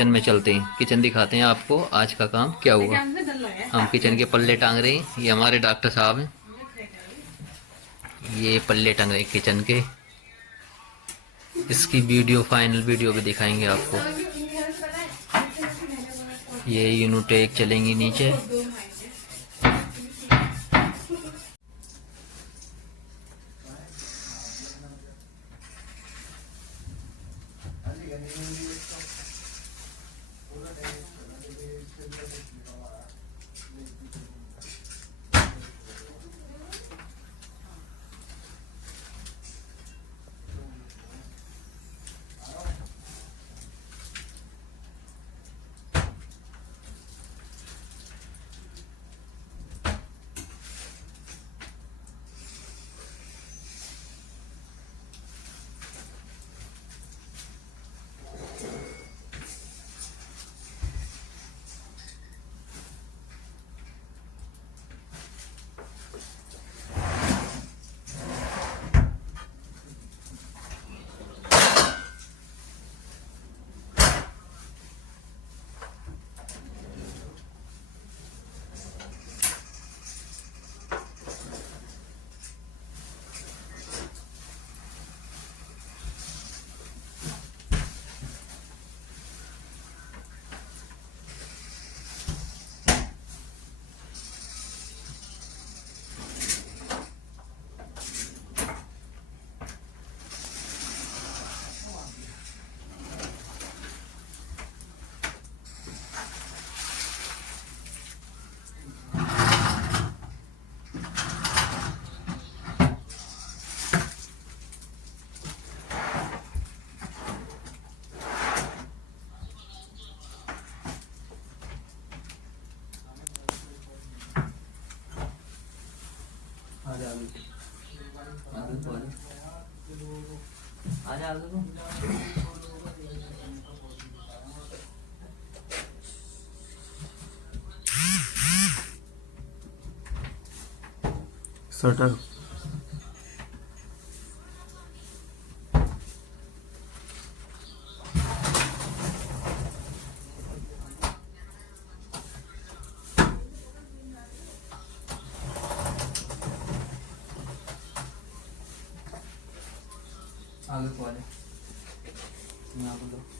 Kitchen में चलते हैं, किचन दिखाते हैं आपको आज का काम क्या हुआ। हम किचन के पल्ले टांग रहे हैं, ये हमारे डॉक्टर साहब हैं, ये पल्ले टांग रहे हैं किचन के। इसकी वीडियो फाइनल वीडियो भी दिखाएंगे आपको। ये यूनिट एक चलेंगी नीचे। शटर आगे को आ जाए, यहाँ को दो।